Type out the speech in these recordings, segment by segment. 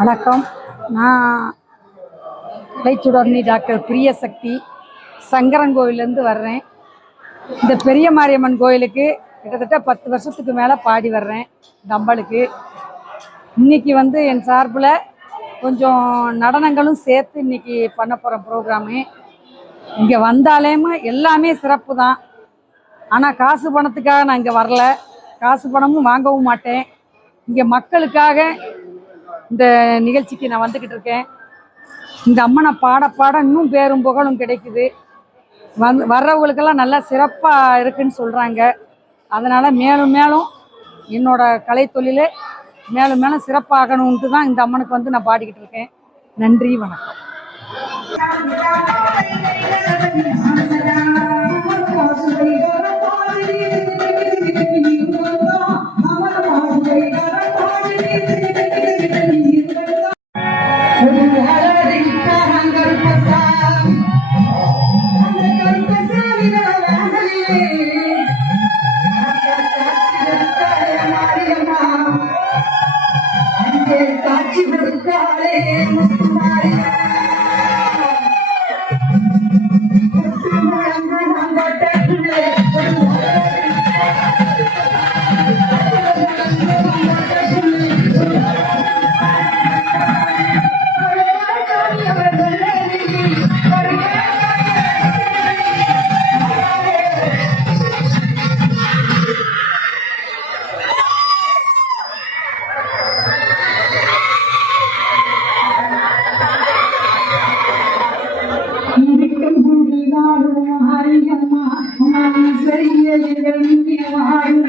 வணக்கம். நான் இலைச்சுடர்னி டாக்டர் பிரியசக்தி. சங்கரன் கோவிலேருந்து வர்றேன். இந்த பெரிய மாரியம்மன் கோயிலுக்கு கிட்டத்தட்ட பத்து வருஷத்துக்கு மேலே பாடி வர்றேன். இந்த அம்பளுக்கு இன்னைக்கு வந்து என் சார்பில் கொஞ்சம் நடனங்களும் சேர்த்து இன்னைக்கு பண்ண போகிற ப்ரோக்ராமு இங்கே வந்தாலேயும் எல்லாமே சிறப்பு தான். ஆனால் காசு பணத்துக்காக நான் இங்கே வரல. காசு பணமும் வாங்கவும் மாட்டேன். இங்கே மக்களுக்காக இந்த நிகழ்ச்சிக்கு நான் வந்துக்கிட்டு இருக்கேன். இந்த அம்மனை பாட பாட இன்னும் பேரும் புகழும் கிடைக்குது. வந் வர்றவங்களுக்கெல்லாம் நல்லா சிறப்பாக இருக்குன்னு சொல்கிறாங்க அதனால் மேலும் மேலும் என்னோட கலைத்தொழிலே மேலும் மேலும் சிறப்பாகணுன்ட்டு தான் இந்த அம்மனுக்கு வந்து நான் பாடிக்கிட்டு இருக்கேன். நன்றி வணக்கம்.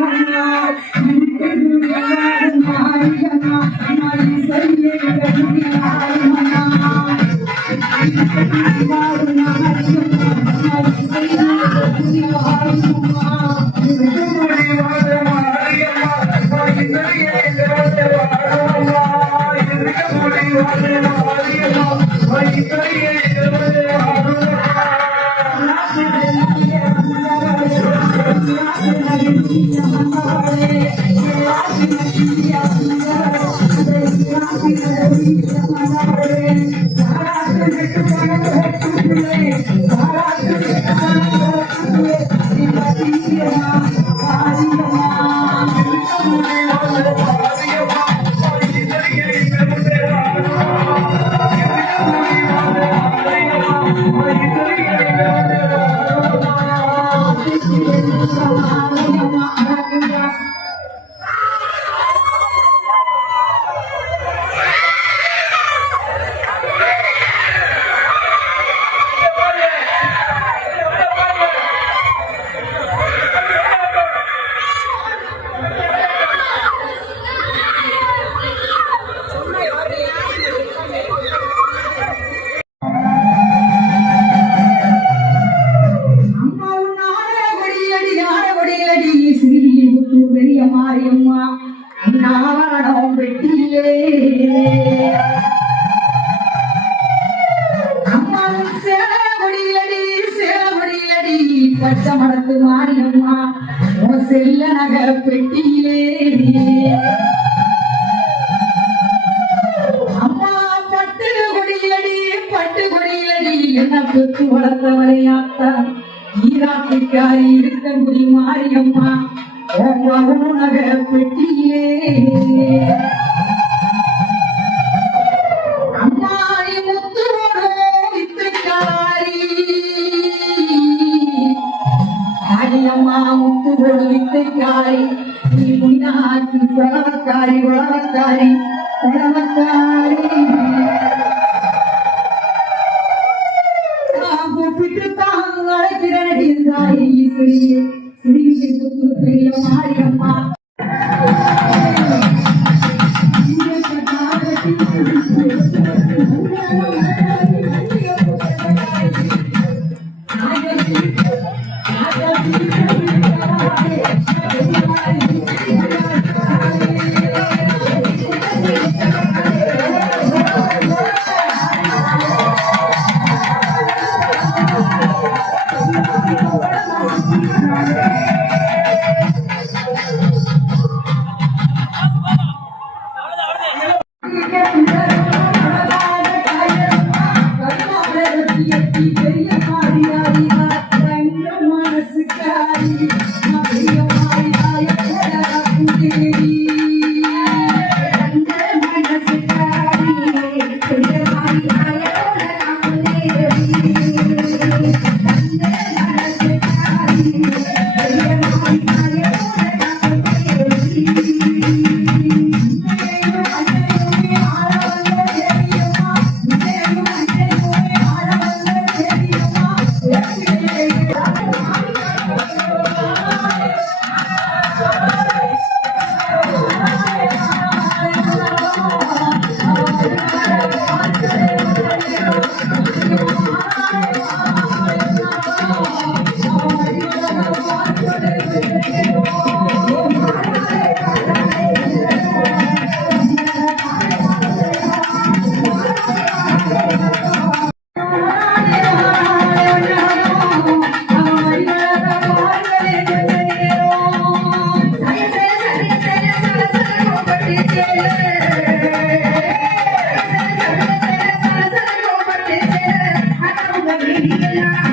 Hallelujah. பச்சை மடத்து மாரியம்மா உன் செல்ல நகை பெட்டியிலே. அம்மா பட்டு கொடியடி பட்டு கொடியடி என்ன பெற்று வளர்த்தவரையாத்தா ஈராட்டிக்காரி இருக்க குடி Mariamma உணக பெட்டியிலே. உழவக்காரி Thank you.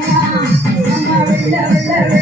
love, love, love.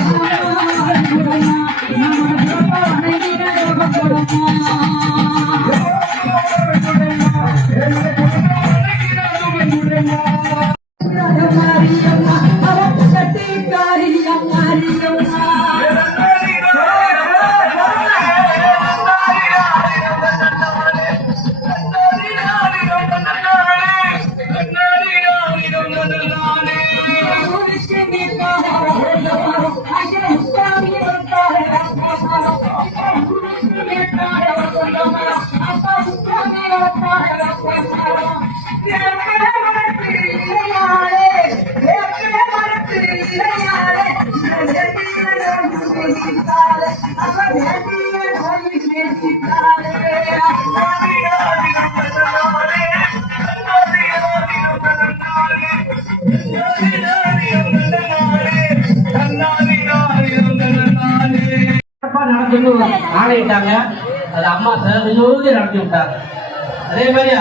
ஆணையிட்டாங்க அது அம்மா சிறந்தோடு நடத்தி விட்டாங்க. அதே மாதிரி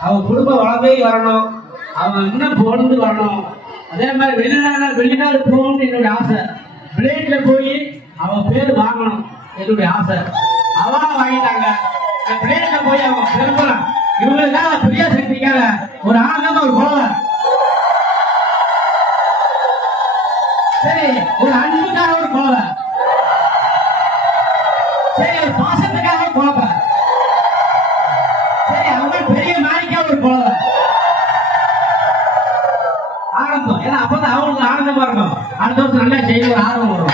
அவங்க குடும்ப வளமே வரணும். அவங்க இன்னும் புகழ்ந்து வரணும். அதே மாதிரி வெளிநாடு வெளிநாடு போகணும்னு என்னுடைய ஆசை. பிளேட்ல போய் அவன் பேர் வாங்கணும் என்னுடைய ஆசை. அவளா வாங்கிட்டாங்க. பிளேட்ல போய் அவங்க பெருமைலாம் இவங்களுக்காக பிரியா சக்திக்காக ஒரு ஆனந்தம் ஒரு குழந்தை சரி ஒரு அஞ்சு ஒரு குழந்தை சரி அவர் பாசத்துக்காக குழப்பார் சரி அவங்க பெரிய மாணிக்கா ஒரு குழந்தை ஆனந்தம். ஏன்னா அப்பதான் அவங்களுக்கு ஆனந்தமா இருக்கும் அடுத்த வருஷம் நல்லா செய்ய ஒரு ஆர்வம் வரும்.